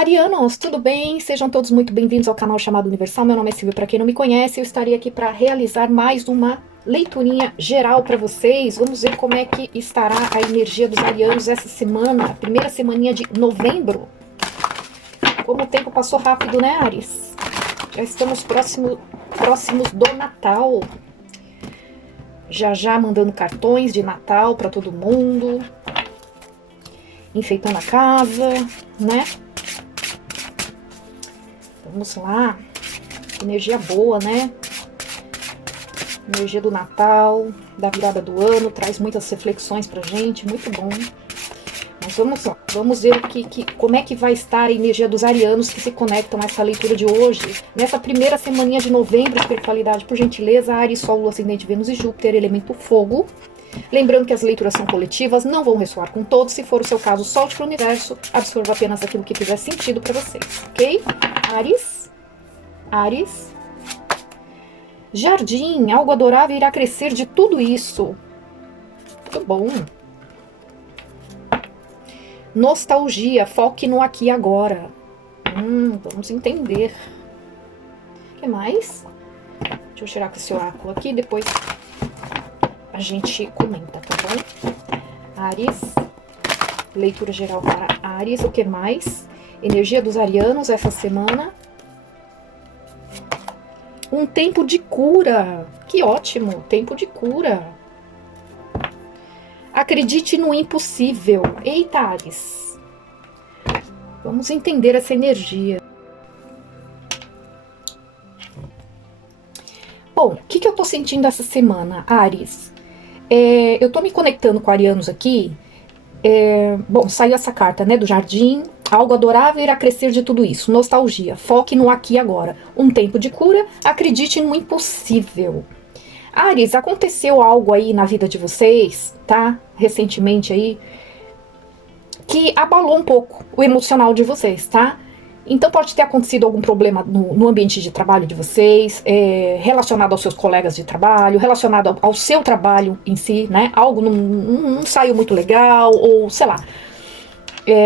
Arianos, tudo bem? Sejam todos muito bem-vindos ao canal chamado Universal. Meu nome é Silvia, para quem não me conhece, eu estarei aqui para realizar mais uma leiturinha geral para vocês. Vamos ver como é que estará a energia dos arianos essa semana, primeira semaninha de novembro. Como o tempo passou rápido, né, Ares? Já estamos próximos do Natal. Já mandando cartões de Natal para todo mundo. Enfeitando a casa, né? Vamos lá, energia boa, né? Energia do Natal, da virada do ano, traz muitas reflexões pra gente, muito bom. Mas vamos lá, vamos ver como é que vai estar a energia dos arianos que se conectam a essa leitura de hoje. Nessa primeira semaninha de novembro, espiritualidade, por gentileza, Ares, Sol, Lua, Ascendente, Vênus e Júpiter, elemento fogo. Lembrando que as leituras são coletivas, não vão ressoar com todos. Se for o seu caso, solte para o universo, absorva apenas aquilo que fizer sentido para vocês, ok? Ares. Jardim, algo adorável irá crescer de tudo isso. Muito bom. Nostalgia, foque no aqui e agora. Vamos entender. O que mais? Deixa eu tirar com esse oráculo aqui, depois a gente comenta, tá bom? Ares, leitura geral para Ares, o que mais? Energia dos arianos essa semana. Um tempo de cura, que ótimo, tempo de cura. Acredite no impossível. Eita, Ares. Vamos entender essa energia. Bom, o que eu tô sentindo essa semana, Ares? Eu tô me conectando com arianos aqui. Bom, saiu essa carta, né, do jardim. Algo adorável irá crescer de tudo isso. Nostalgia, foque no aqui e agora. Um tempo de cura, acredite no impossível. Ares, aconteceu algo aí na vida de vocês, tá? Recentemente aí, que abalou um pouco o emocional de vocês, tá? Então pode ter acontecido algum problema no ambiente de trabalho de vocês, relacionado aos seus colegas de trabalho, relacionado ao seu trabalho em si, né? Algo não saiu muito legal, ou sei lá,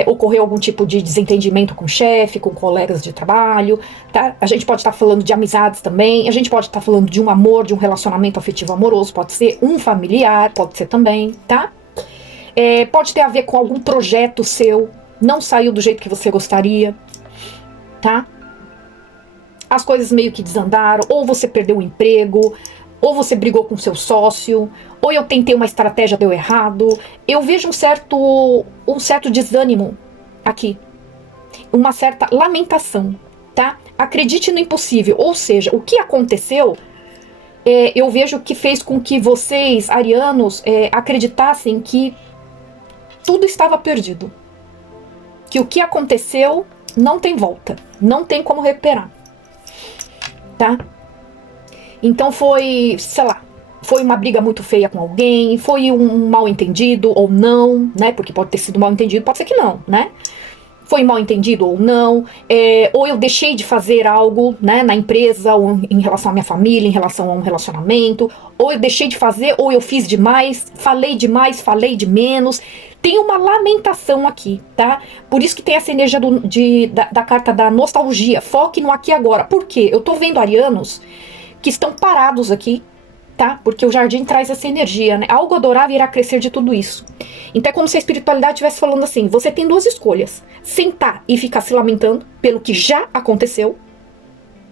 ocorreu algum tipo de desentendimento com o chefe, com colegas de trabalho, tá? A gente pode estar falando de amizades também, a gente pode estar falando de um amor, de um relacionamento afetivo amoroso, pode ser um familiar, pode ser também, tá? Pode ter a ver com algum projeto seu, não saiu do jeito que você gostaria, tá? As coisas meio que desandaram, ou você perdeu o emprego, ou você brigou com seu sócio, ou eu tentei uma estratégia, deu errado. Eu vejo um certo desânimo aqui, uma certa lamentação, tá? Acredite no impossível, ou seja, o que aconteceu, eu vejo que fez com que vocês, arianos, acreditassem que tudo estava perdido, que o que aconteceu não tem volta, não tem como recuperar, tá? Então foi, sei lá, foi uma briga muito feia com alguém, foi um mal entendido ou não, né? Porque pode ter sido mal entendido, pode ser que não, né? Foi mal entendido ou não, ou eu deixei de fazer algo, né, na empresa, ou em relação à minha família, em relação a um relacionamento, ou eu deixei de fazer, ou eu fiz demais, falei de menos. Tem uma lamentação aqui, tá? Por isso que tem essa energia da carta da nostalgia, foque no aqui e agora. Por quê? Eu tô vendo arianos que estão parados aqui, tá? Porque o jardim traz essa energia, né? Algo adorável irá crescer de tudo isso. Então é como se a espiritualidade estivesse falando assim, você tem duas escolhas, sentar e ficar se lamentando pelo que já aconteceu,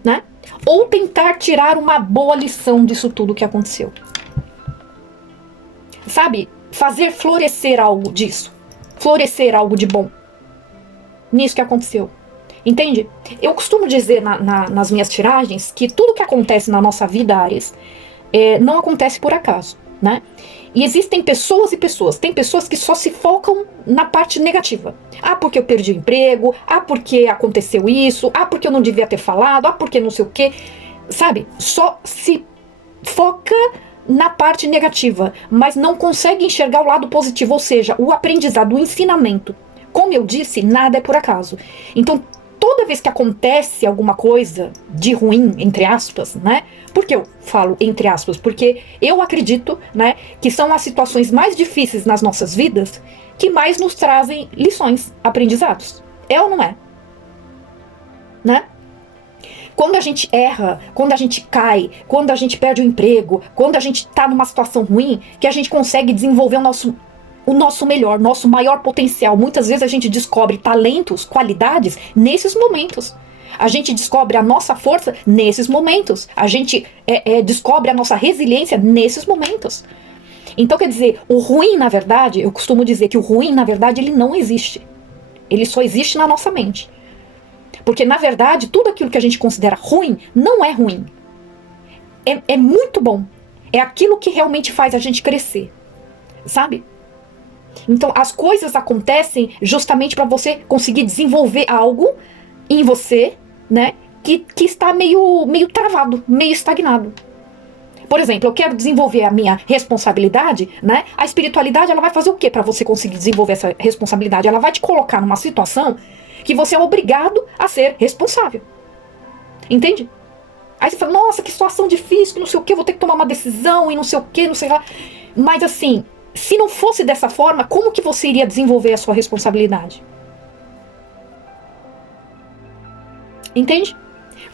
né? Ou tentar tirar uma boa lição disso tudo que aconteceu. Sabe? Fazer florescer algo disso. Florescer algo de bom nisso que aconteceu. Entende? Eu costumo dizer nas minhas tiragens que tudo que acontece na nossa vida, Ares, não acontece por acaso, né? E existem pessoas e pessoas. Tem pessoas que só se focam na parte negativa. Ah, porque eu perdi o emprego. Ah, porque aconteceu isso. Ah, porque eu não devia ter falado. Ah, porque não sei o quê. Sabe? Só se foca na parte negativa, mas não consegue enxergar o lado positivo, ou seja, o aprendizado, o ensinamento. Como eu disse, nada é por acaso. Então, toda vez que acontece alguma coisa de ruim, entre aspas, né? Por que eu falo entre aspas? Porque eu acredito, né, que são as situações mais difíceis nas nossas vidas que mais nos trazem lições, aprendizados. É ou não é? né? Quando a gente erra, quando a gente cai, quando a gente perde o emprego, quando a gente tá numa situação ruim, que a gente consegue desenvolver o nosso melhor, nosso maior potencial. Muitas vezes a gente descobre talentos, qualidades nesses momentos. A gente descobre a nossa força nesses momentos. A gente descobre a nossa resiliência nesses momentos. Então, quer dizer, o ruim, na verdade, eu costumo dizer que o ruim, na verdade, ele não existe. Ele só existe na nossa mente. Porque, na verdade, tudo aquilo que a gente considera ruim, não é ruim. É muito bom. É aquilo que realmente faz a gente crescer. Sabe? Então, as coisas acontecem justamente para você conseguir desenvolver algo em você, né? Que está meio travado, meio estagnado. Por exemplo, eu quero desenvolver a minha responsabilidade, né? A espiritualidade, ela vai fazer o quê para você conseguir desenvolver essa responsabilidade? Ela vai te colocar numa situação que você é obrigado a ser responsável. Entende? Aí você fala, nossa, que situação difícil, que não sei o quê, vou ter que tomar uma decisão e não sei o quê, não sei lá. Mas assim, se não fosse dessa forma, como que você iria desenvolver a sua responsabilidade? Entende?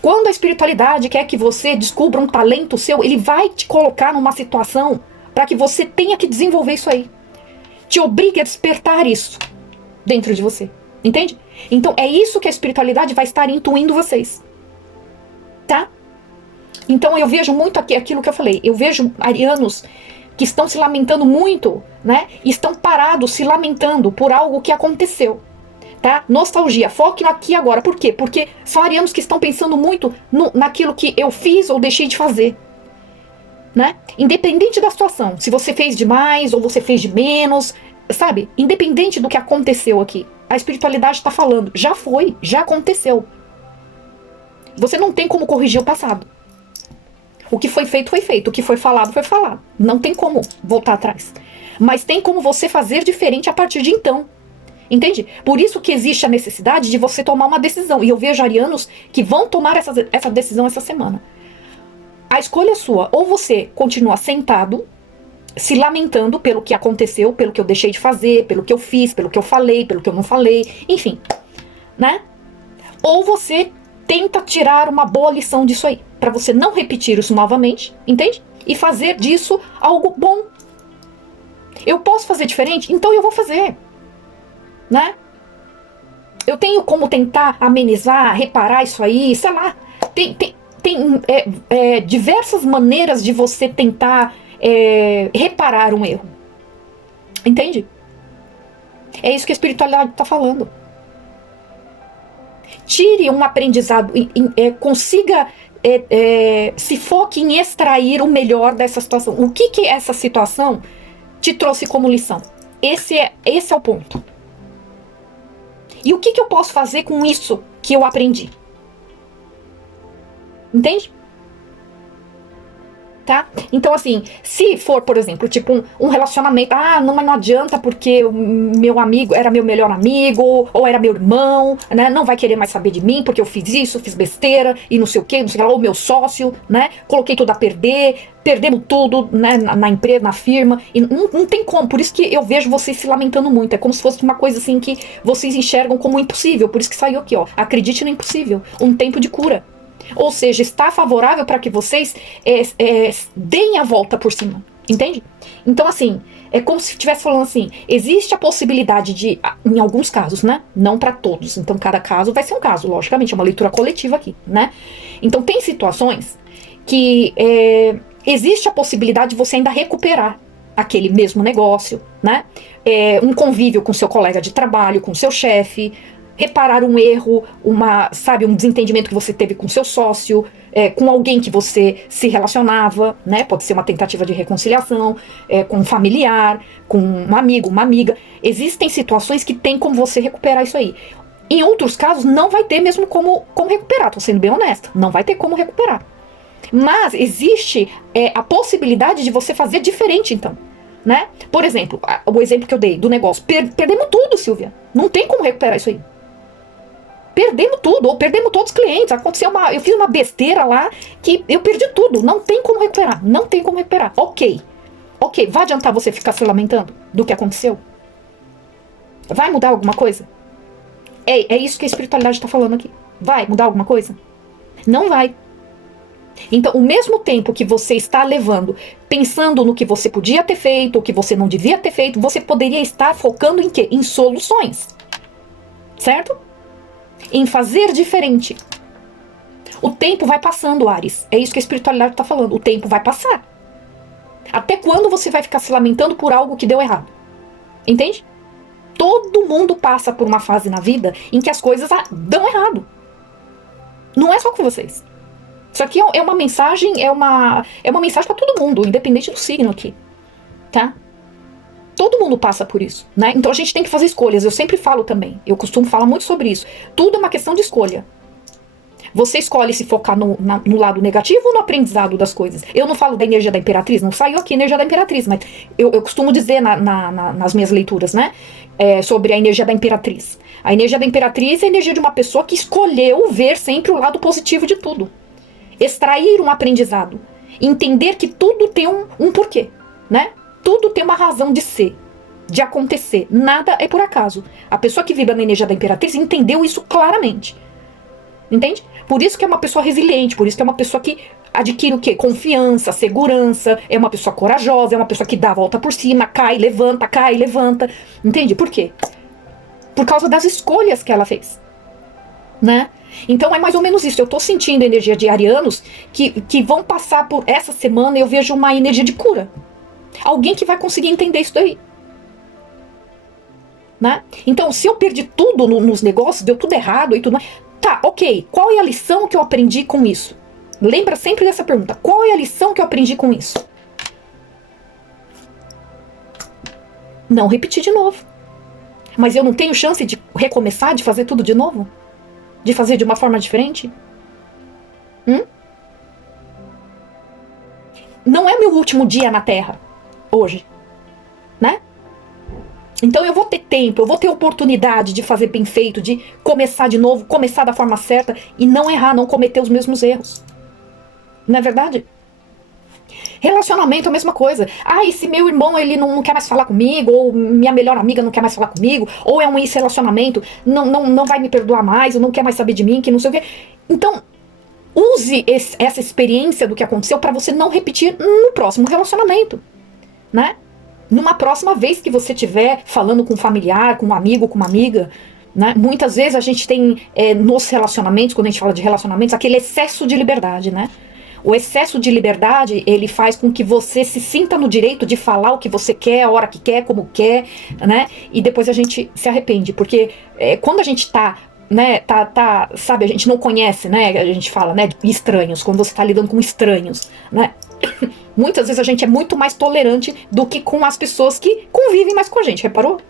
Quando a espiritualidade quer que você descubra um talento seu, ele vai te colocar numa situação para que você tenha que desenvolver isso aí. Te obrigue a despertar isso dentro de você. Entende? Então é isso que a espiritualidade vai estar intuindo vocês. Tá? Então eu vejo muito aqui aquilo que eu falei. Eu vejo arianos que estão se lamentando muito, né? Estão parados se lamentando por algo que aconteceu. Tá? Nostalgia, foque no aqui e agora. Por quê? Porque são arianos que estão pensando muito naquilo que eu fiz ou deixei de fazer. Né? Independente da situação, se você fez de mais ou você fez de menos, sabe? Independente do que aconteceu aqui, a espiritualidade está falando, já foi, já aconteceu. Você não tem como corrigir o passado. O que foi feito, foi feito. O que foi falado, foi falado. Não tem como voltar atrás. Mas tem como você fazer diferente a partir de então. Entende? Por isso que existe a necessidade de você tomar uma decisão. E eu vejo arianos que vão tomar essa decisão essa semana. A escolha é sua. Ou você continua sentado, se lamentando pelo que aconteceu, pelo que eu deixei de fazer, pelo que eu fiz, pelo que eu falei, pelo que eu não falei, enfim, né? Ou você tenta tirar uma boa lição disso aí, para você não repetir isso novamente, entende? E fazer disso algo bom. Eu posso fazer diferente? Então eu vou fazer. Né? Eu tenho como tentar amenizar, reparar isso aí, sei lá. Tem diversas maneiras de você tentar reparar um erro. Entende? É isso que a espiritualidade está falando. Tire um aprendizado, consiga, se foque em extrair o melhor dessa situação. O que essa situação te trouxe como lição? Esse é o ponto. E o que eu posso fazer com isso que eu aprendi? Entende? Tá? Então, assim, se for, por exemplo, tipo um relacionamento, não adianta porque o meu amigo era meu melhor amigo, ou era meu irmão, né? Não vai querer mais saber de mim porque eu fiz isso, fiz besteira, e não sei o que, não sei lá, ou meu sócio, né? Coloquei tudo a perder, perdemos tudo, né? Na empresa, na firma, e não tem como. Por isso que eu vejo vocês se lamentando muito. É como se fosse uma coisa assim que vocês enxergam como impossível. Por isso que saiu aqui, ó. Acredite no impossível. Um tempo de cura. Ou seja, está favorável para que vocês deem a volta por cima. Entende? Então, assim, é como se estivesse falando assim, existe a possibilidade de, em alguns casos, né? Não para todos. Então, cada caso vai ser um caso, logicamente. É uma leitura coletiva aqui, né? Então, tem situações que existe a possibilidade de você ainda recuperar aquele mesmo negócio, né? Um convívio com seu colega de trabalho, com seu chefe, reparar um erro, um desentendimento que você teve com seu sócio, com alguém que você se relacionava, né? Pode ser uma tentativa de reconciliação, com um familiar, com um amigo, uma amiga. Existem situações que tem como você recuperar isso aí. Em outros casos, não vai ter mesmo como recuperar, tô sendo bem honesta, não vai ter como recuperar. Mas existe a possibilidade de você fazer diferente, então. Né? Por exemplo, o exemplo que eu dei do negócio, perdemos tudo, Silvia, não tem como recuperar isso aí. Perdemos tudo, ou perdemos todos os clientes. Eu fiz uma besteira lá que eu perdi tudo. Não tem como recuperar. Não tem como recuperar. Ok. Vai adiantar você ficar se lamentando do que aconteceu? Vai mudar alguma coisa? É isso que a espiritualidade está falando aqui. Vai mudar alguma coisa? Não vai. Então, o mesmo tempo que você está levando, pensando no que você podia ter feito, o que você não devia ter feito, você poderia estar focando em quê? Em soluções. Certo? Em fazer diferente. O tempo vai passando, Áries. É isso que a espiritualidade está falando. O tempo vai passar. Até quando você vai ficar se lamentando por algo que deu errado? Entende? Todo mundo passa por uma fase na vida em que as coisas dão errado. Não é só com vocês. Isso aqui é uma mensagem, é uma mensagem para todo mundo, independente do signo aqui, tá? Todo mundo passa por isso, né? Então a gente tem que fazer escolhas. Eu sempre falo também, eu costumo falar muito sobre isso. Tudo é uma questão de escolha. Você escolhe se focar no lado negativo ou no aprendizado das coisas. Eu não falo da energia da Imperatriz, não saiu aqui a energia da Imperatriz, mas eu costumo dizer nas minhas leituras, né? Sobre a energia da Imperatriz. A energia da Imperatriz é a energia de uma pessoa que escolheu ver sempre o lado positivo de tudo. Extrair um aprendizado. Entender que tudo tem um porquê, né? Tudo tem uma razão de ser, de acontecer. Nada é por acaso. A pessoa que vibra na energia da Imperatriz entendeu isso claramente. Entende? Por isso que é uma pessoa resiliente, por isso que é uma pessoa que adquire o quê? Confiança, segurança, é uma pessoa corajosa, é uma pessoa que dá a volta por cima, cai, levanta. Entende? Por quê? Por causa das escolhas que ela fez. Né? Então é mais ou menos isso. Eu tô sentindo a energia de arianos que vão passar por essa semana e eu vejo uma energia de cura. Alguém que vai conseguir entender isso daí. Né? Então, se eu perdi tudo nos negócios, deu tudo errado e tudo mais. Tá, ok. Qual é a lição que eu aprendi com isso? Lembra sempre dessa pergunta. Qual é a lição que eu aprendi com isso? Não repetir de novo. Mas eu não tenho chance de recomeçar, de fazer tudo de novo? De fazer de uma forma diferente? Não é meu último dia na Terra, hoje, né? Então eu vou ter tempo, eu vou ter oportunidade de fazer bem feito, de começar de novo, começar da forma certa e não errar, não cometer os mesmos erros. Não é verdade? Relacionamento é a mesma coisa. Ah, e se meu irmão ele não quer mais falar comigo, ou minha melhor amiga não quer mais falar comigo, ou é um relacionamento, não vai me perdoar mais, ou não quer mais saber de mim, que não sei o quê. Então, use essa experiência do que aconteceu para você não repetir no próximo relacionamento, né? Numa próxima vez que você estiver falando com um familiar, com um amigo, com uma amiga, né? Muitas vezes a gente tem nos relacionamentos, quando a gente fala de relacionamentos, aquele excesso de liberdade, né? O excesso de liberdade, ele faz com que você se sinta no direito de falar o que você quer, a hora que quer, como quer, né? E depois a gente se arrepende, porque quando a gente né, sabe, a gente não conhece, né? A gente fala, né, de estranhos, quando você tá lidando com estranhos, né? Muitas vezes a gente é muito mais tolerante do que com as pessoas que convivem mais com a gente, reparou?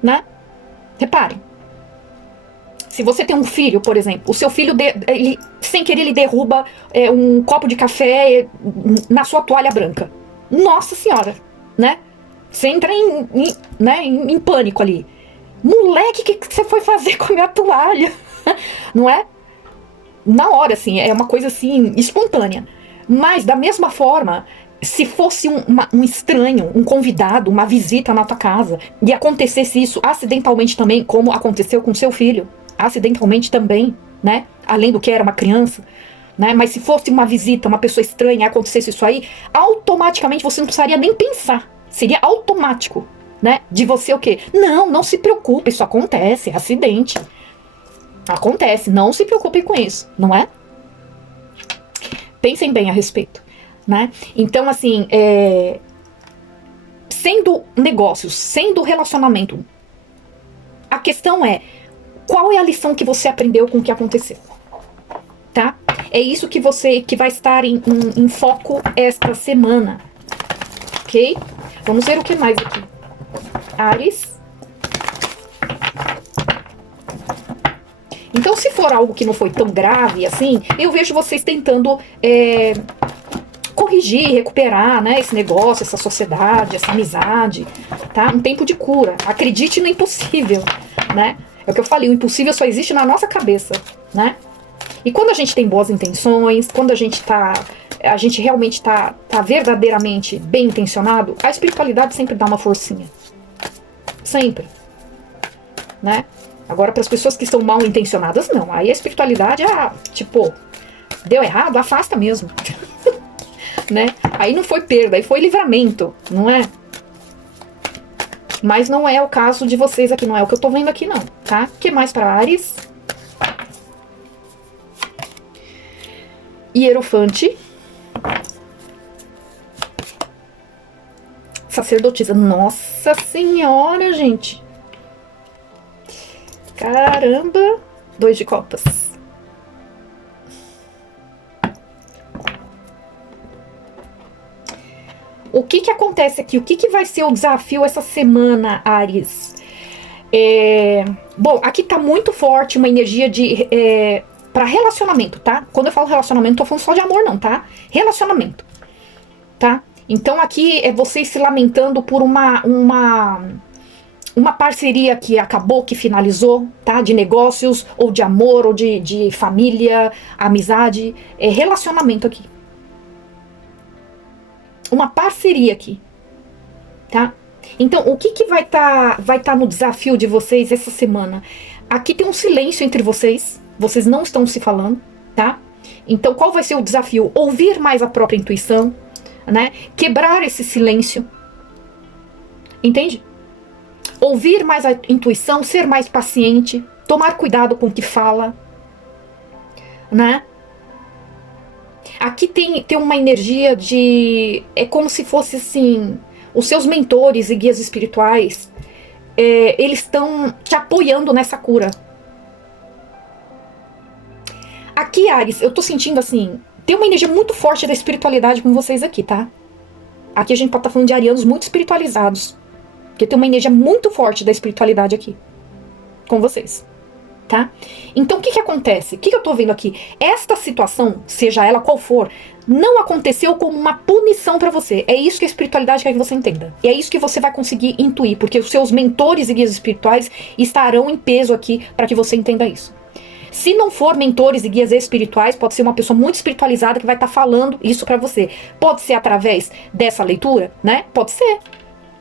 Né? Reparem. Se você tem um filho, por exemplo, o seu filho, ele, sem querer, ele derruba um copo de café na sua toalha branca. Nossa Senhora, né? Você entra em pânico ali. Moleque, o que você foi fazer com a minha toalha? Não é? Na hora, assim, é uma coisa assim, espontânea. Mas, da mesma forma, se fosse um estranho, um convidado, uma visita na tua casa, e acontecesse isso acidentalmente também, como aconteceu com seu filho, acidentalmente também, né? Além do que era uma criança, né? Mas se fosse uma visita, uma pessoa estranha, e acontecesse isso aí, automaticamente você não precisaria nem pensar. Seria automático, né? De você o quê? Não se preocupe, isso acontece, é acidente. Acontece, não se preocupe com isso, não é? Pensem bem a respeito, né? Então, assim, sendo negócios, sendo relacionamento, a questão é, qual é a lição que você aprendeu com o que aconteceu? Tá? É isso que vai estar em foco esta semana, ok? Vamos ver o que mais aqui. Áries. Então, se for algo que não foi tão grave assim, eu vejo vocês tentando corrigir, recuperar, né, esse negócio, essa sociedade, essa amizade, tá? Um tempo de cura. Acredite no impossível, né? É o que eu falei, o impossível só existe na nossa cabeça, né? E quando a gente tem boas intenções, quando a gente realmente tá verdadeiramente bem intencionado, a espiritualidade sempre dá uma forcinha. Sempre. Né? Agora, para as pessoas que estão mal intencionadas, não. Aí a espiritualidade, tipo, deu errado, afasta mesmo. Né? Aí não foi perda, aí foi livramento, não é? Mas não é o caso de vocês aqui, não é o que eu tô vendo aqui, não, tá? O que mais para Áries? Hierofante. Sacerdotisa. Nossa Senhora, gente. Caramba. 2 de copas. O que que acontece aqui? O que que vai ser o desafio essa semana, Áries? Bom, aqui tá muito forte uma energia de... para relacionamento, tá? Quando eu falo relacionamento, não tô falando só de amor, não, tá? Relacionamento, tá? Então aqui é vocês se lamentando por uma parceria que acabou, que finalizou, tá? De negócios, ou de amor, ou de família, amizade, relacionamento aqui. Uma parceria aqui, tá? Então, o que que vai tá no desafio de vocês essa semana? Aqui tem um silêncio entre vocês não estão se falando, tá? Então, qual vai ser o desafio? Ouvir mais a própria intuição, né? Quebrar esse silêncio, entende? Ouvir mais a intuição, ser mais paciente, tomar cuidado com o que fala, né? Aqui tem uma energia de... É como se fosse assim... Os seus mentores e guias espirituais, eles estão te apoiando nessa cura. Aqui, Áries, eu tô sentindo assim... Tem uma energia muito forte da espiritualidade com vocês aqui, tá? Aqui a gente pode estar falando de arianos muito espiritualizados. Porque tem uma energia muito forte da espiritualidade aqui. Com vocês. Tá? Então o que que acontece? O que que eu tô vendo aqui? Esta situação, seja ela qual for, não aconteceu como uma punição pra você. É isso que a espiritualidade quer que você entenda. E é isso que você vai conseguir intuir, porque os seus mentores e guias espirituais estarão em peso aqui para que você entenda isso. Se não for mentores e guias espirituais, pode ser uma pessoa muito espiritualizada que vai estar falando isso pra você. Pode ser através dessa leitura, né? Pode ser,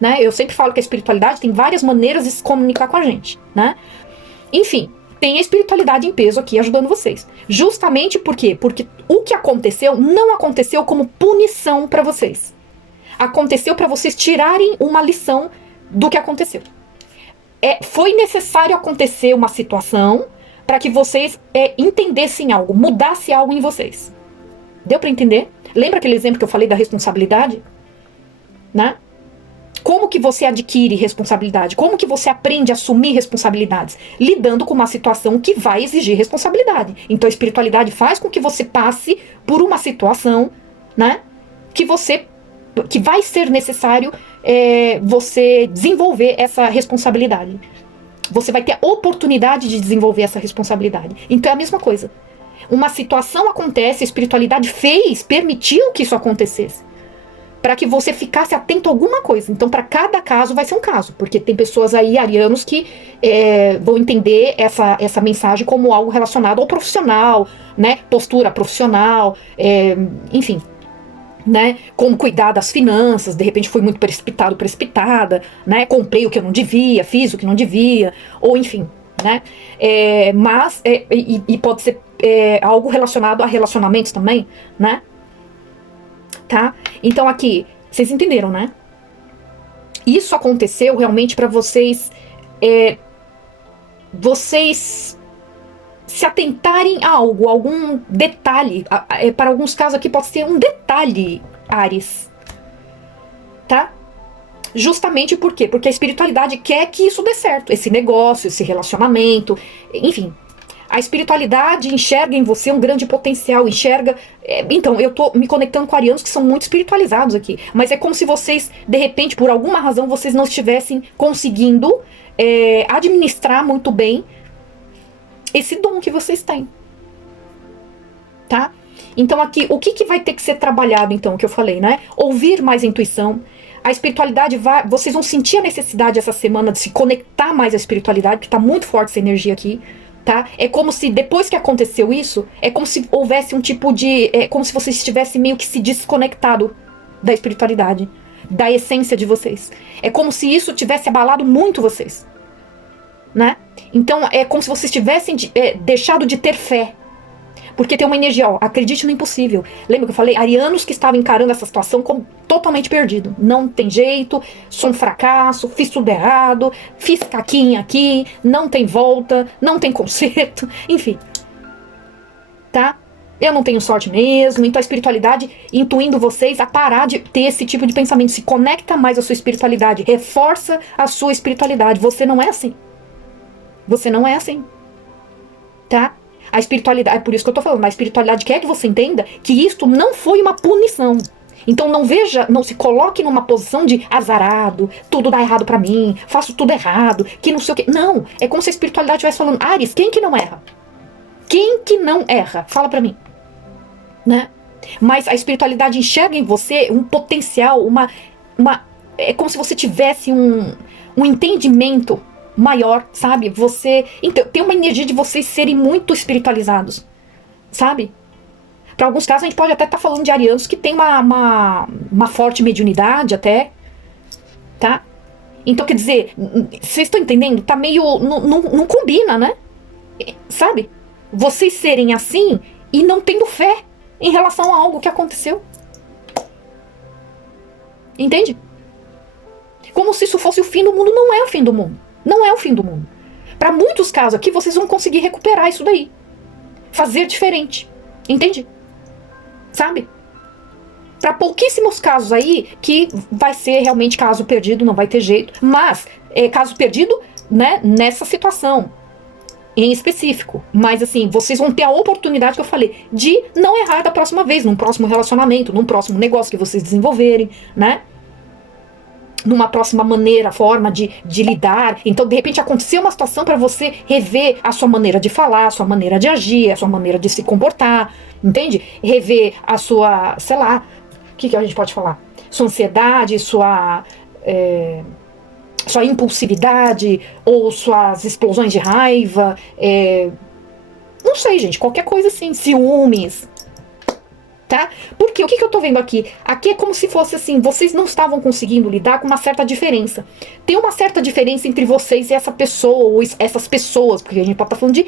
né? Eu sempre falo que a espiritualidade tem várias maneiras de se comunicar com a gente, né? Enfim, tem a espiritualidade em peso aqui ajudando vocês. Justamente por quê? Porque o que aconteceu não aconteceu como punição pra vocês. Aconteceu pra vocês tirarem uma lição do que aconteceu. Foi necessário acontecer uma situação para que vocês entendessem algo, mudasse algo em vocês. Deu para entender? Lembra aquele exemplo que eu falei da responsabilidade? Né? Como que você adquire responsabilidade? Como que você aprende a assumir responsabilidades? Lidando com uma situação que vai exigir responsabilidade. Então a espiritualidade faz com que você passe por uma situação, né, que vai ser necessário você desenvolver essa responsabilidade. Você vai ter a oportunidade de desenvolver essa responsabilidade. Então é a mesma coisa. Uma situação acontece, a espiritualidade permitiu que isso acontecesse. Para que você ficasse atento a alguma coisa. Então, para cada caso vai ser um caso. Porque tem pessoas aí, arianos, que vão entender essa mensagem como algo relacionado ao profissional, né? Postura profissional, enfim. Né? Como cuidar das finanças, de repente fui muito precipitada, né? Comprei o que eu não devia, fiz o que não devia, ou enfim, né? Mas pode ser algo relacionado a relacionamentos também, né? Tá? Então aqui, vocês entenderam, né? Isso aconteceu realmente para vocês se atentarem a algo, algum detalhe. Para alguns casos aqui pode ser um detalhe, Áries. Tá? Justamente por quê? Porque a espiritualidade quer que isso dê certo. Esse negócio, esse relacionamento, enfim. A espiritualidade enxerga em você um grande potencial, enxerga... Então, eu tô me conectando com arianos que são muito espiritualizados aqui. Mas é como se vocês, de repente, por alguma razão, vocês não estivessem conseguindo administrar muito bem esse dom que vocês têm. Tá? Então aqui, o que vai ter que ser trabalhado, então, que eu falei, né? Ouvir mais a intuição. A espiritualidade vocês vão sentir a necessidade essa semana de se conectar mais à espiritualidade, porque tá muito forte essa energia aqui. Tá? É como se depois que aconteceu isso, é como se houvesse um tipo de... como se vocês estivessem meio que se desconectado da espiritualidade, da essência de vocês. É como se isso tivesse abalado muito vocês. né? Então é como se vocês tivessem deixado de ter fé. Porque tem uma energia, ó, acredite no impossível. Lembra que eu falei? Arianos que estavam encarando essa situação como totalmente perdido. Não tem jeito, sou um fracasso, fiz tudo errado, fiz caquinha aqui, não tem volta, não tem conserto, enfim. Tá? Eu não tenho sorte mesmo. Então a espiritualidade intuindo vocês a parar de ter esse tipo de pensamento. Se conecta mais à sua espiritualidade, reforça a sua espiritualidade. Você não é assim. Você não é assim. Tá? A espiritualidade, é por isso que eu tô falando, a espiritualidade quer que você entenda que isto não foi uma punição. Então não veja, não se coloque numa posição de azarado, tudo dá errado pra mim, faço tudo errado, que não sei o que. Não, é como se a espiritualidade estivesse falando, Ares, quem que não erra? Quem que não erra? Fala pra mim. Né? Mas a espiritualidade enxerga em você um potencial, é como se você tivesse um entendimento maior, sabe? Você então, tem uma energia de vocês serem muito espiritualizados, sabe? Para alguns casos a gente pode até estar falando de arianos que tem uma forte mediunidade até, tá? Então quer dizer, vocês estão entendendo? Tá meio, não combina, né? Sabe? Vocês serem assim e não tendo fé em relação a algo que aconteceu. Entende? Como se isso fosse o fim do mundo. Não é o fim do mundo. Não é o fim do mundo. Para muitos casos aqui, vocês vão conseguir recuperar isso daí. Fazer diferente. Entende? Sabe? Para pouquíssimos casos aí, que vai ser realmente caso perdido, não vai ter jeito. Mas, caso perdido, né, nessa situação em específico. Mas assim, vocês vão ter a oportunidade que eu falei, de não errar da próxima vez, num próximo relacionamento, num próximo negócio que vocês desenvolverem, né? Numa próxima maneira, forma de lidar. Então, de repente, aconteceu uma situação para você rever a sua maneira de falar, a sua maneira de agir, a sua maneira de se comportar, entende? Rever a sua, sei lá, o que a gente pode falar? Sua ansiedade, sua impulsividade, ou suas explosões de raiva, não sei, gente, qualquer coisa assim, ciúmes, tá? Porque o que eu tô vendo aqui? Aqui é como se fosse assim, vocês não estavam conseguindo lidar com uma certa diferença. Tem uma certa diferença entre vocês e essa pessoa, ou essas pessoas, porque a gente pode estar falando de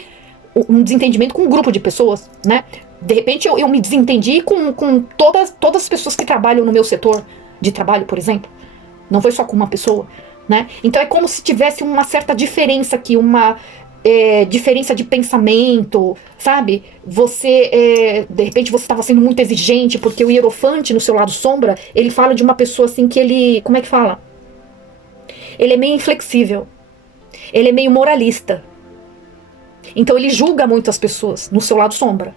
um desentendimento com um grupo de pessoas, né? De repente eu me desentendi com todas as pessoas que trabalham no meu setor de trabalho, por exemplo. Não foi só com uma pessoa, né? Então é como se tivesse uma certa diferença aqui, uma diferença de pensamento, sabe? Você, de repente você estava sendo muito exigente, porque o Hierofante, no seu lado sombra, ele fala de uma pessoa assim que ele, como é que fala? Ele é meio inflexível, ele é meio moralista. Então ele julga muito as pessoas, no seu lado sombra.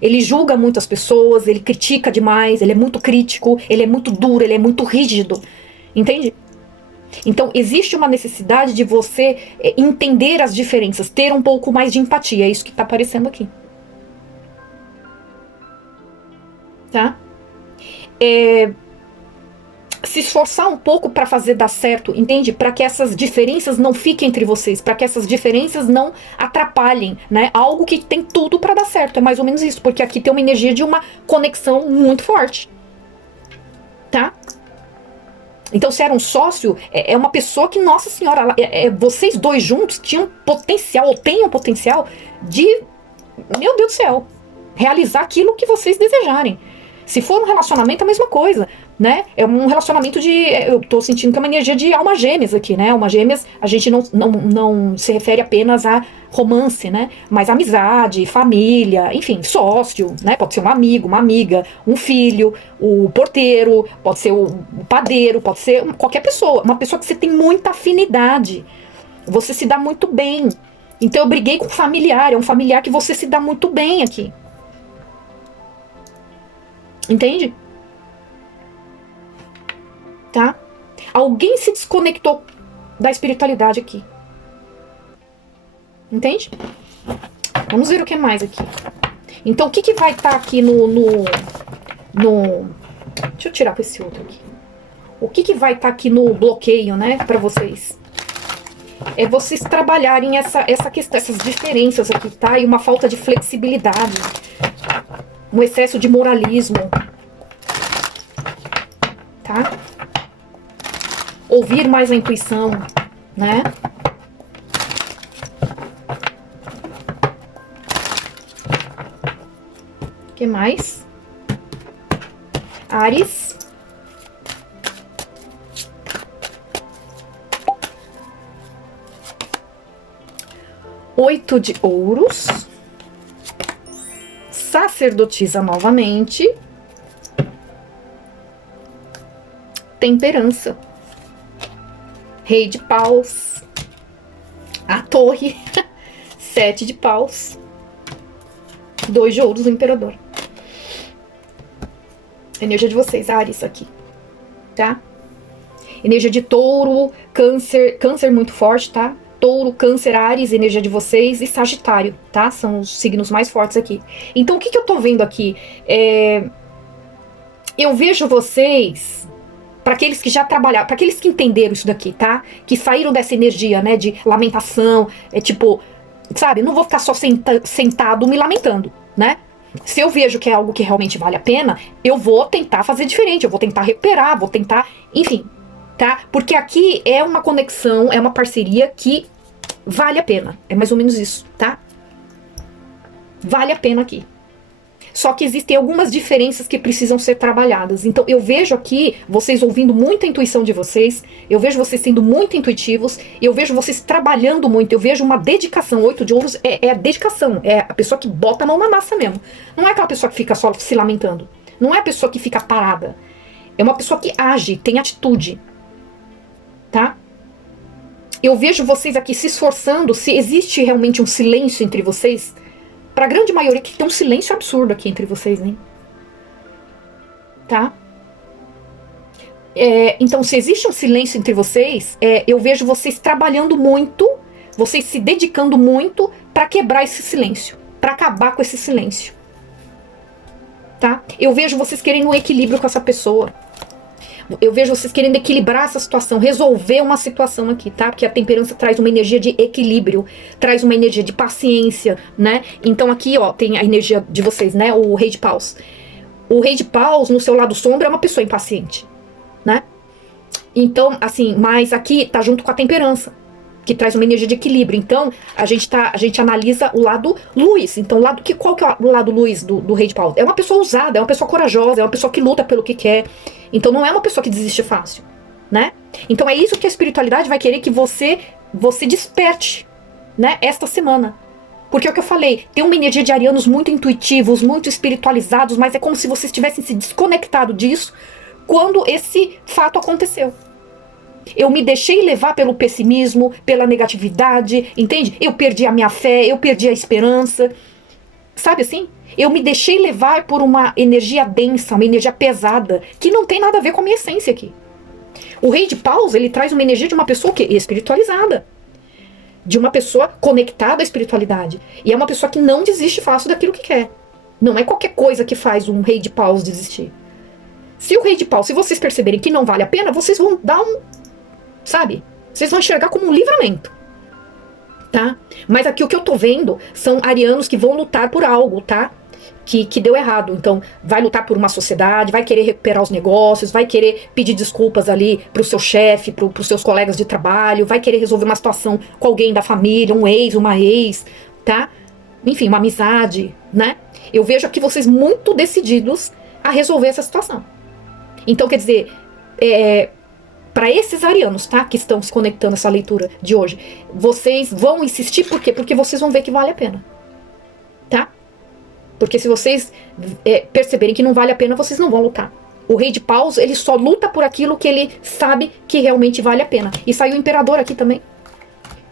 Ele julga muito as pessoas, ele critica demais, ele é muito crítico, ele é muito duro, ele é muito rígido, entende? Então existe uma necessidade de você entender as diferenças, ter um pouco mais de empatia, é isso que está aparecendo aqui. Tá? Se esforçar um pouco para fazer dar certo, entende? Para que essas diferenças não fiquem entre vocês, para que essas diferenças não atrapalhem, né? Algo que tem tudo para dar certo, é mais ou menos isso, porque aqui tem uma energia de uma conexão muito forte. Tá? Então, se era um sócio, é uma pessoa que, nossa senhora, vocês dois juntos tinham potencial, ou tenham potencial de, meu Deus do céu, realizar aquilo que vocês desejarem. Se for um relacionamento, é a mesma coisa, né? É um relacionamento de... Eu tô sentindo que é uma energia de almas gêmeas aqui, né? Almas gêmeas, a gente não se refere apenas a romance, né? Mas amizade, família, enfim, sócio, né? Pode ser um amigo, uma amiga, um filho, o porteiro, pode ser o padeiro, pode ser qualquer pessoa. Uma pessoa que você tem muita afinidade. Você se dá muito bem. Então eu briguei com um familiar, é um familiar que você se dá muito bem aqui. Entende? Tá? Alguém se desconectou da espiritualidade aqui. Entende? Vamos ver o que mais aqui. Então, o que vai estar aqui no... Deixa eu tirar com esse outro aqui. O que vai estar aqui no bloqueio, né, pra vocês? É vocês trabalharem essa questão, essas diferenças aqui, tá? E uma falta de flexibilidade. Um excesso de moralismo. Tá? Ouvir mais a intuição, né? que mais? Áries. Oito de ouros. Sacerdotisa novamente. Temperança. Rei de paus. A torre. Sete de paus. Dois de ouros, o imperador. Energia de vocês, Áries, aqui. Tá? Energia de touro, câncer. Câncer muito forte, tá? Touro, câncer, Áries, energia de vocês. E Sagitário, tá? São os signos mais fortes aqui. Então, o que eu tô vendo aqui? Eu vejo vocês... Para aqueles que já trabalharam, para aqueles que entenderam isso daqui, tá? Que saíram dessa energia, né? De lamentação, tipo, sabe? Não vou ficar só sentado me lamentando, né? Se eu vejo que é algo que realmente vale a pena, eu vou tentar fazer diferente, eu vou tentar recuperar, vou tentar, enfim, tá? Porque aqui é uma conexão, é uma parceria que vale a pena. É mais ou menos isso, tá? Vale a pena aqui. Só que existem algumas diferenças que precisam ser trabalhadas. Então, eu vejo aqui vocês ouvindo muita intuição de vocês, eu vejo vocês sendo muito intuitivos, eu vejo vocês trabalhando muito, eu vejo uma dedicação. Oito de ouros é a dedicação, é a pessoa que bota a mão na massa mesmo. Não é aquela pessoa que fica só se lamentando. Não é a pessoa que fica parada. É uma pessoa que age, tem atitude. Tá? Eu vejo vocês aqui se esforçando, se existe realmente um silêncio entre vocês... Pra grande maioria que tem um silêncio absurdo aqui entre vocês, hein? Tá? Então, se existe um silêncio entre vocês, eu vejo vocês trabalhando muito, vocês se dedicando muito pra quebrar esse silêncio, pra acabar com esse silêncio. Tá? Eu vejo vocês querendo um equilíbrio com essa pessoa. Eu vejo vocês querendo equilibrar essa situação, resolver uma situação aqui, tá? Porque a temperança traz uma energia de equilíbrio, traz uma energia de paciência, né? Então aqui, ó, tem a energia de vocês, né? O Rei de Paus. O Rei de Paus, no seu lado sombra, é uma pessoa impaciente, né? Então, assim, mas aqui tá junto com a temperança, que traz uma energia de equilíbrio. Então, a gente analisa o lado luz. Então, qual que é o lado luz do Rei de Paus? É uma pessoa ousada, é uma pessoa corajosa, é uma pessoa que luta pelo que quer. Então, não é uma pessoa que desiste fácil, né? Então, é isso que a espiritualidade vai querer que você desperte, né? Esta semana. Porque é o que eu falei, tem uma energia de arianos muito intuitivos, muito espiritualizados, mas é como se vocês tivessem se desconectado disso quando esse fato aconteceu. Eu me deixei levar pelo pessimismo, pela negatividade, entende? Eu perdi a minha fé, eu perdi a esperança. Sabe assim? Eu me deixei levar por uma energia densa, uma energia pesada, que não tem nada a ver com a minha essência aqui. O Rei de Paus, ele traz uma energia de uma pessoa que é espiritualizada. De uma pessoa conectada à espiritualidade. E é uma pessoa que não desiste fácil daquilo que quer. Não é qualquer coisa que faz um Rei de Paus desistir. Se o Rei de Paus, se vocês perceberem que não vale a pena, vocês vão dar sabe? Vocês vão enxergar como um livramento. Tá? Mas aqui o que eu tô vendo são arianos que vão lutar por algo, tá? Que deu errado. Então, vai lutar por uma sociedade, vai querer recuperar os negócios, vai querer pedir desculpas ali pro seu chefe, pros seus colegas de trabalho, vai querer resolver uma situação com alguém da família, um ex, uma ex, tá? Enfim, uma amizade, né? Eu vejo aqui vocês muito decididos a resolver essa situação. Então, quer dizer, para esses arianos, tá? Que estão se conectando a essa leitura de hoje, vocês vão insistir, por quê? Porque vocês vão ver que vale a pena. Tá? Porque se vocês perceberem que não vale a pena, vocês não vão lutar. O Rei de Paus, ele só luta por aquilo que ele sabe que realmente vale a pena. E saiu o Imperador aqui também.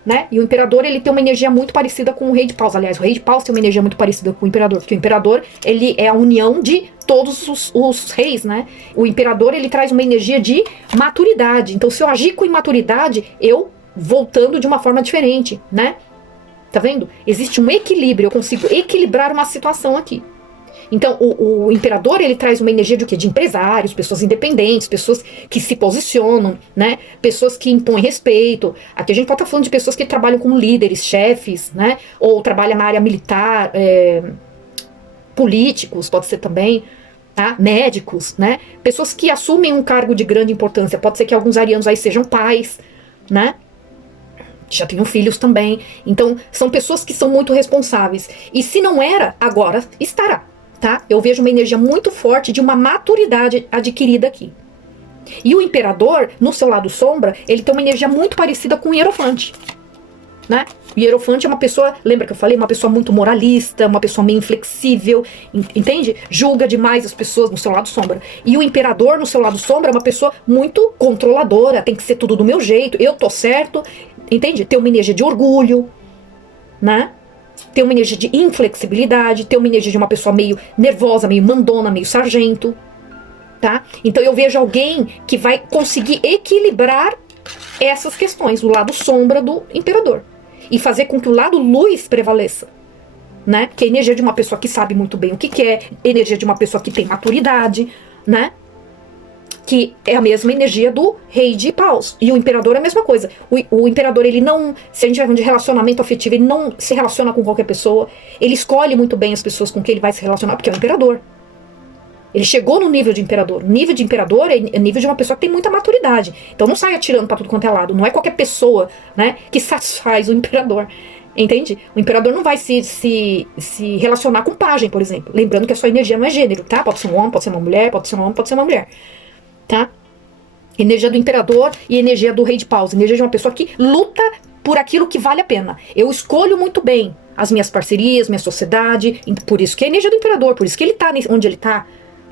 Né? E o Imperador, ele tem uma energia muito parecida com o Rei de Paus. Aliás, o Rei de Paus tem uma energia muito parecida com o Imperador. Porque o Imperador, ele é a união de todos os reis, né? O Imperador, ele traz uma energia de maturidade. Então, se eu agir com imaturidade, eu voltando de uma forma diferente, né? Tá vendo? Existe um equilíbrio, eu consigo equilibrar uma situação aqui. Então, o Imperador, ele traz uma energia de o quê? De empresários, pessoas independentes, pessoas que se posicionam, né? Pessoas que impõem respeito. Aqui a gente pode estar falando de pessoas que trabalham como líderes, chefes, né? Ou trabalham na área militar, políticos, pode ser também, tá? Médicos, né? Pessoas que assumem um cargo de grande importância. Pode ser que alguns arianos aí sejam pais, né? Já tenham filhos também. Então, são pessoas que são muito responsáveis. E se não era, agora estará. tá? Eu vejo uma energia muito forte de uma maturidade adquirida aqui. E o imperador, no seu lado sombra, ele tem uma energia muito parecida com o Hierofante, né? O Hierofante é uma pessoa, lembra que eu falei? Uma pessoa muito moralista, uma pessoa meio inflexível, entende? Julga demais as pessoas no seu lado sombra. E o imperador, no seu lado sombra, é uma pessoa muito controladora, tem que ser tudo do meu jeito, eu tô certo, entende? Tem uma energia de orgulho, né? Tem uma energia de inflexibilidade, tem uma energia de uma pessoa meio nervosa, meio mandona, meio sargento, tá? Então eu vejo alguém que vai conseguir equilibrar essas questões, o lado sombra do imperador, e fazer com que o lado luz prevaleça, né? Que é a energia de uma pessoa que sabe muito bem o que quer, energia de uma pessoa que tem maturidade, né? Que é a mesma energia do rei de paus. E o imperador é a mesma coisa. O imperador, ele não, se a gente vai falar de relacionamento afetivo, ele não se relaciona com qualquer pessoa, ele escolhe muito bem as pessoas com quem ele vai se relacionar, porque é o imperador. Ele chegou no nível de imperador. O nível de imperador é nível de uma pessoa que tem muita maturidade. Então não sai atirando pra tudo quanto é lado. Não é qualquer pessoa, né, que satisfaz o imperador. Entende? O imperador não vai se relacionar com pajem, por exemplo. Lembrando que a sua energia não é gênero, tá? Pode ser um homem, pode ser uma mulher, pode ser um homem, pode ser uma mulher. Tá? Energia do imperador e energia do rei de paus. Energia de uma pessoa que luta por aquilo que vale a pena. Eu escolho muito bem as minhas parcerias, minha sociedade. Por isso que é a energia do imperador. Por isso que ele tá onde ele tá.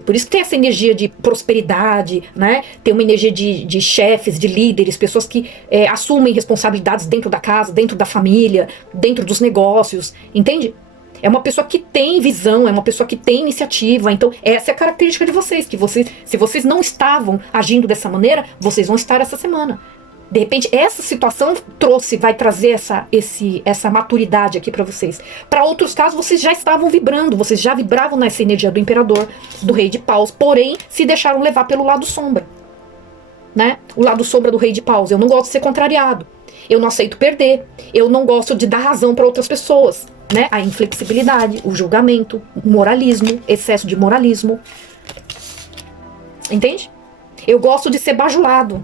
Por isso que tem essa energia de prosperidade, né? Tem uma energia de chefes, de líderes, pessoas que assumem responsabilidades dentro da casa, dentro da família, dentro dos negócios, entende? É uma pessoa que tem visão, é uma pessoa que tem iniciativa. Então essa é a característica de vocês, que vocês, se vocês não estavam agindo dessa maneira, vocês vão estar essa semana. De repente, essa situação vai trazer essa maturidade aqui pra vocês. Para outros casos, vocês já estavam vibrando, vocês já vibravam nessa energia do imperador, do rei de paus, porém, se deixaram levar pelo lado sombra, né? O lado sombra do rei de paus. Eu não gosto de ser contrariado, eu não aceito perder, eu não gosto de dar razão para outras pessoas, né? A inflexibilidade, o julgamento, o moralismo, excesso de moralismo. Entende? Eu gosto de ser bajulado,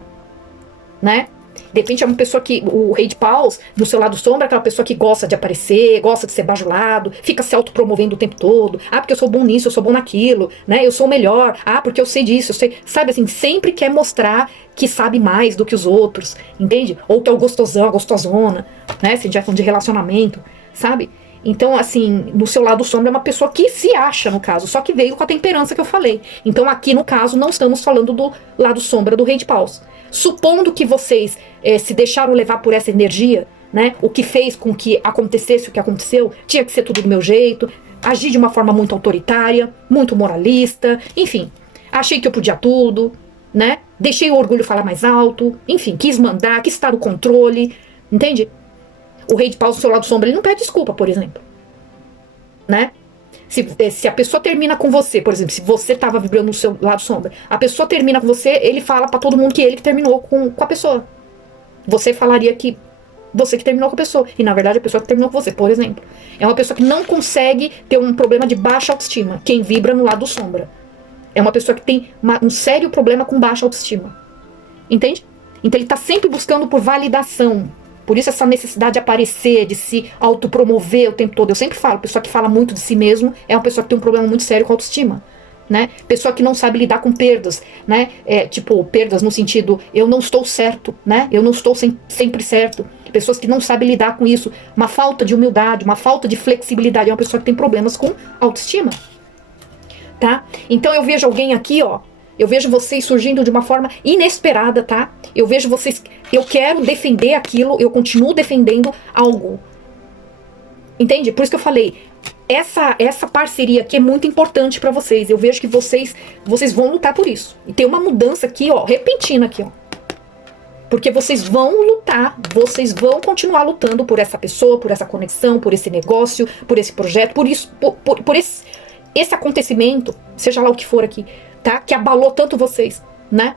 né? De repente é uma pessoa que, o rei de paus, do seu lado sombra, é aquela pessoa que gosta de aparecer, gosta de ser bajulado, fica se autopromovendo o tempo todo. Ah, porque eu sou bom nisso, eu sou bom naquilo, né? Eu sou o melhor. Ah, porque eu sei disso, eu sei. Sabe assim, sempre quer mostrar que sabe mais do que os outros, entende? Ou que é o gostosão, a gostosona, né? Se a gente vai falando de relacionamento, sabe? Então, assim, no seu lado sombra é uma pessoa que se acha, no caso, só que veio com a temperança que eu falei. Então, aqui, no caso, não estamos falando do lado sombra do rei de paus. Supondo que vocês se deixaram levar por essa energia, né? O que fez com que acontecesse o que aconteceu, tinha que ser tudo do meu jeito, agi de uma forma muito autoritária, muito moralista, enfim, achei que eu podia tudo, né? Deixei o orgulho falar mais alto, enfim, quis mandar, quis estar no controle, entende? O rei de paus do seu lado sombra, ele não pede desculpa, por exemplo, né? Se a pessoa termina com você, por exemplo, se você estava vibrando no seu lado sombra, a pessoa termina com você, ele fala pra todo mundo que ele que terminou com a pessoa. Você falaria que você que terminou com a pessoa, e na verdade a pessoa que terminou com você, por exemplo. É uma pessoa que não consegue ter um problema de baixa autoestima, quem vibra no lado sombra. É uma pessoa que tem um sério problema com baixa autoestima. Entende? Então ele está sempre buscando por validação. Por isso essa necessidade de aparecer, de se autopromover o tempo todo. Eu sempre falo, pessoa que fala muito de si mesmo é uma pessoa que tem um problema muito sério com a autoestima, né? Pessoa que não sabe lidar com perdas, né? Tipo, perdas no sentido, eu não estou certo, né? Eu não estou sempre certo. Pessoas que não sabem lidar com isso. Uma falta de humildade, uma falta de flexibilidade. É uma pessoa que tem problemas com autoestima, tá? Então eu vejo alguém aqui, ó. Eu vejo vocês surgindo de uma forma inesperada, tá? Eu vejo vocês... Eu quero defender aquilo, eu continuo defendendo algo. Entende? Por isso que eu falei, essa parceria aqui é muito importante pra vocês. Eu vejo que vocês vão lutar por isso. E tem uma mudança aqui, ó, repentina aqui, ó. Porque vocês vão lutar, vocês vão continuar lutando por essa pessoa, por essa conexão, por esse negócio, por esse projeto, por isso, por esse acontecimento, seja lá o que for aqui, tá? Que abalou tanto vocês, né?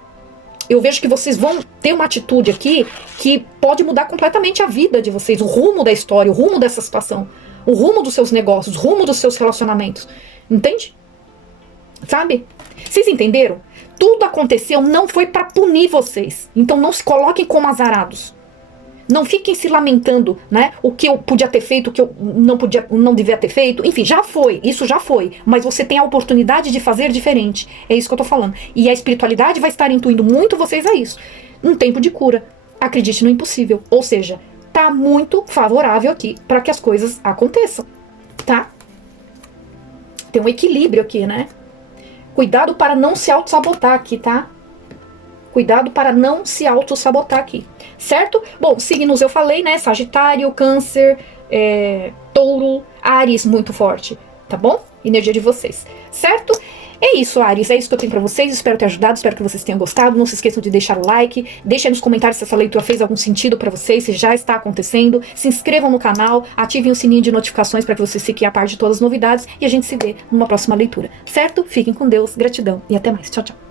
Eu vejo que vocês vão ter uma atitude aqui que pode mudar completamente a vida de vocês, o rumo da história, o rumo dessa situação, o rumo dos seus negócios, o rumo dos seus relacionamentos. Entende? Sabe? Vocês entenderam? Tudo aconteceu, não foi pra punir vocês. Então não se coloquem como azarados. Não fiquem se lamentando, né? O que eu podia ter feito, o que eu não devia ter feito. Enfim, já foi, isso já foi. Mas você tem a oportunidade de fazer diferente. É isso que eu tô falando. E a espiritualidade vai estar intuindo muito vocês a isso. Um tempo de cura. Acredite no impossível. Ou seja, tá muito favorável aqui para que as coisas aconteçam, tá? Tem um equilíbrio aqui, né? Cuidado para não se auto-sabotar aqui, tá? Cuidado para não se auto-sabotar aqui, certo? Bom, signos eu falei, né? Sagitário, Câncer, Touro, Áries muito forte, tá bom? Energia de vocês, certo? É isso, Áries, é isso que eu tenho pra vocês, espero ter ajudado, espero que vocês tenham gostado, não se esqueçam de deixar o like, deixem nos comentários se essa leitura fez algum sentido pra vocês, se já está acontecendo, se inscrevam no canal, ativem o sininho de notificações para que vocês fiquem a par de todas as novidades e a gente se vê numa próxima leitura, certo? Fiquem com Deus, gratidão e até mais, tchau, tchau.